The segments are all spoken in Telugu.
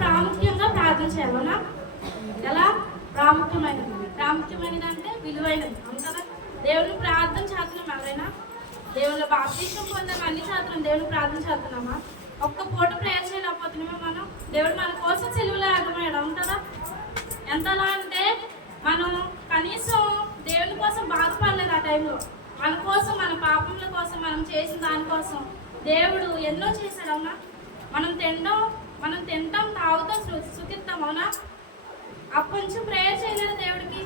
ప్రాముఖ్యంగా ప్రార్థన చేయాలన్నా ఎలా ప్రాముఖ్యమైనది అంటే విలువైనది అవును కదా. దేవుని ప్రార్థన చేస్తున్నాం ఎవరైనా? దేవుని బాప్తీసం పొందాము, అన్ని చేస్తున్నాం. దేవుని ప్రార్థన చేస్తున్నామా? ఒక్క పూట ప్రేయర్ చేయలేకపోతున్నామా మనం? దేవుడు మన కోసం సెలవులు ఆగమయ్యాడు అవును కదా. ఎంతలా అంటే మనం కనీసం దేవుని కోసం బాధపడలేదు ఆ టైంలో. మన కోసం, మన పాపముల కోసం, మనం చేసిన దానికోసం దేవుడు ఎన్నో చేశాడు అవునా. మనం తింటాం తాగుతాం సుఖిస్తాం అవునా. అప్పటి నుంచి ప్రేయర్ చేయలేదు దేవుడికి.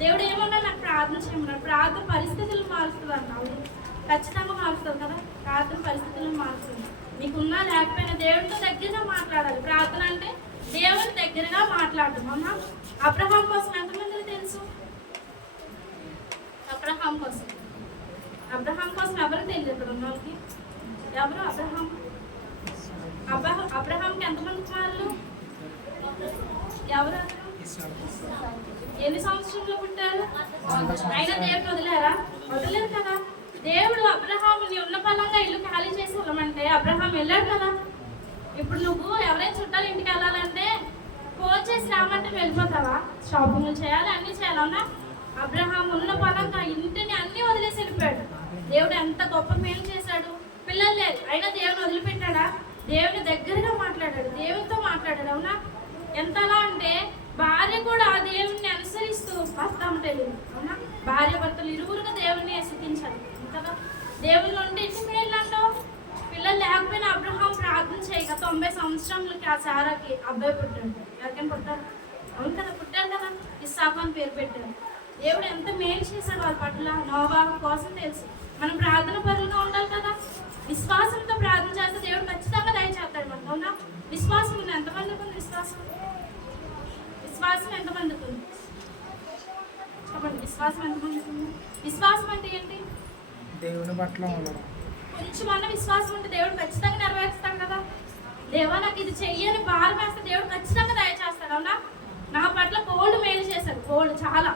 దేవుడు ఏమన్నా నాకు ప్రార్థన చేయమన్నాడు. ప్రార్థన పరిస్థితులు మారుస్తుంది అన్నావు, ఖచ్చితంగా మారుస్తుంది కదా. ప్రార్థన పరిస్థితులను మారుస్తుంది. నీకున్నా లేకపోయినా దేవుడితో దగ్గరగా మాట్లాడాలి. ప్రార్థన అంటే దేవుని దగ్గరగా మాట్లాడటం అవునా. అబ్రహాం కోసం ఎంతమందికి తెలుసు? అబ్రహాం కోసం ఎవరికి తెలియదు ఇక్కడ ఉన్న వాళ్ళకి? ఎవరు అబ్రహాంకి ఎంతమంది కుమారులు? ఎవరు? ఎన్ని సంవత్సరంలో పుట్టారు? అయినా దేవుడు వదిలేరు కదా. దేవుడు అబ్రహాముని ఉన్న పలంగా ఇల్లు ఖాళీ చేసి వెళ్ళమంటే అబ్రహాం వెళ్ళాడు కదా. ఇప్పుడు నువ్వు ఎవరైనా చుట్టాలు ఇంటికి వెళ్ళాలంటే ఫోన్ చేసి రామంటే వెళ్ళిపోతావా? షాపింగ్లు చేయాలి, అన్నీ చేయాలన్నా. అబ్రహాం ఉన్న పలంగా ఇంటిని అన్నీ వదిలేసి వెళ్ళిపోయాడు. దేవుడు ఎంత గొప్ప మేలు చేశాడు. పిల్లలు లేదు అయినా దేవుని వదిలిపెట్టాడా? దేవుని దగ్గరగా మాట్లాడాడు, దేవునితో మాట్లాడాడు అవునా. ఎంతలా అంటే భార్య కూడా దేవుణ్ణి అనుసరిస్తూ భర్త తెలియదు అవునా. భార్య భర్తలు ఇరువురుగా దేవుణ్ణి స్థుతించాలి కదా. దేవుని నుండి ఇంటి మేలు అంటావు. పిల్లలు లేకపోయినా అబ్రహాం ప్రార్థన చేయక 90 సంవత్సరాలకి ఆ సారాకి అబ్బాయి పుట్టాడు. ఎవరికైనా పుట్టారు అవును కదా. పుట్టాడు కదా, ఇస్సాకు అని పేరు పెట్టారు. దేవుడు ఎంత మేలు చేశాడు వాళ్ళ పట్ల. నోవాహు కోసం తెలుసు. మనం ప్రార్థన పరులుగా ఉండాలి కదా. విశ్వాసంతో ప్రార్థన చేస్తే దేవుడు ఖచ్చితంగా దయచేస్తాడు మనకు అవునా. విశ్వాసం ఉంది. ఎంతమందికి ఉంది విశ్వాసం? ఎంతమందికి ఉంది చెప్పండి. విశ్వాసం ఎంతమందికి ఉంది? విశ్వాసం అంటే ఏంటి? దేవుని పట్ల కొంచెం అన్న విశ్వాసం ఉంటే దేవుడు ఖచ్చితంగా నెరవేరుస్తాడు కదా. దేవా నాకు ఇది చెయ్యని భారం వేస్తే దేవుడు ఖచ్చితంగా దయచేస్తాడు అవునా. నా పట్ల కోల్డ్ మేలు చేశాడు, కోల్డ్ చాలా.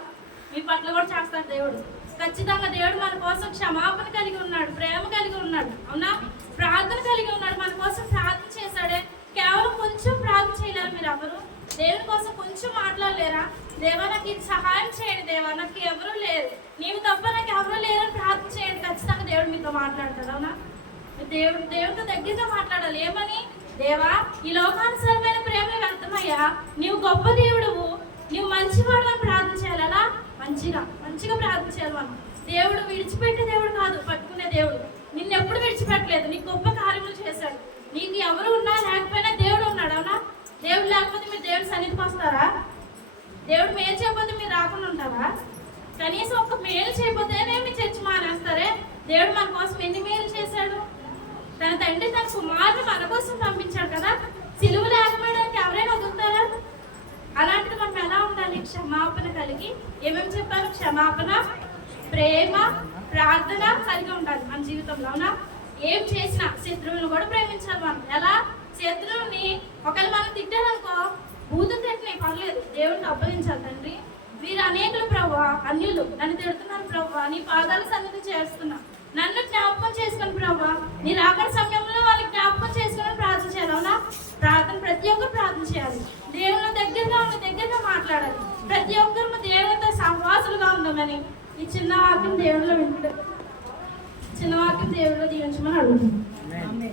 మీ పట్ల కూడా చేస్తాడు దేవుడు ఖచ్చితంగా. దేవుడు మన కోసం క్షమాపణ కలిగి ఉన్నాడు, ప్రేమ కలిగి ఉన్నాడు అవునా. ప్రార్థన కలిగి ఉన్నాడు, మన కోసం ప్రార్థన చేశాడే. కేవలం కొంచెం ప్రార్థన చేయలేరు మీరు ఎవరు? దేవుని కోసం కొంచెం మాట్లాడలేరా? దేవా నాకు ఇది సహాయం చేయండి, దేవా నాకు ఎవరు లేరు, నీవు తప్ప నాకు ఎవరు లేరని ప్రార్థన చేయండి. ఖచ్చితంగా దేవుడు మీతో మాట్లాడతాడు అవునా. దేవుడితో దగ్గరగా మాట్లాడాలి. ఏమని? దేవా ఈ లోకానుసరమైన ప్రేమ వ్యర్థమయ్యా, నీవు గొప్ప దేవుడువు, నీవు మంచివాడు అని ప్రార్థన చేయాలి. అలా మంచిగా ప్రార్థన చేయాలి మనం. దేవుడు విడిచిపెట్టే దేవుడు కాదు, పట్టుకునే దేవుడు. నిన్ను ఎప్పుడు విడిచిపెట్టలేదు, నీకు గొప్ప కార్యములు చేశాడు. నీకు ఎవరు ఉన్నా లేకపోయినా దేవుడు ఉన్నాడు అవునా. దేవుడు లేకపోతే మీరు దేవుడి సన్నిధికి వస్తారా? దేవుడు మేలు చేయకపోతే మీరు రాకుండా ఉంటారా? కనీసం ఒక మేలు చేయకపోతేనే మీ చర్చి మానేస్తారే. దేవుడు మన కోసం ఎన్ని మేలు చేశాడు. తన తండ్రి తన కుమారుడు మన కోసం పంపించాడు కదా. సిలువ లేకపోవడానికి ఎవరైనా వదులుతారా? అలాంటిది మనం ఎలా ఉండాలి? క్షమాపణ కలిగి. ఏమేమి చెప్పారు? క్షమాపణ, ప్రేమ, ప్రార్థన కలిగి ఉండాలి మన జీవితంలో అవునా. ఏం చేసినా శత్రువులను కూడా ప్రేమించాలి మనం. ఎలా? శత్రువుని ఒకవేళ మనం తిట్టాలనుకో, బూతులు తిట్టినాయి పర్లేదు, దేవుడిని అప్పగించాలి. తండ్రి వీరు అనేకులు ప్రభువా, అన్యులు నన్ను తిడుతున్నారు ప్రభువా, నీ పాదాల సన్నిధి చేస్తున్నా, నన్ను జ్ఞాపకం చేసుకుని ప్రభువా, నీ రాకడ సమయంలో వాళ్ళకి జ్ఞాపకం చేసుకుని ప్రార్థన చేయాలి అవునా. ప్రార్థన ప్రతి ఒక్కరు ప్రార్థన చేయాలి. దేవుని దగ్గరగా మాట్లాడాలి. ప్రతి ఒక్కరు దేవునితో సహవాసులుగా ఉందామని ఈ చిన్న వాక్యం దేవుడిలో వింటాడు. చిన్న వాక్యం దేవుడిలో దీవించమని అడుగుతున్నాను.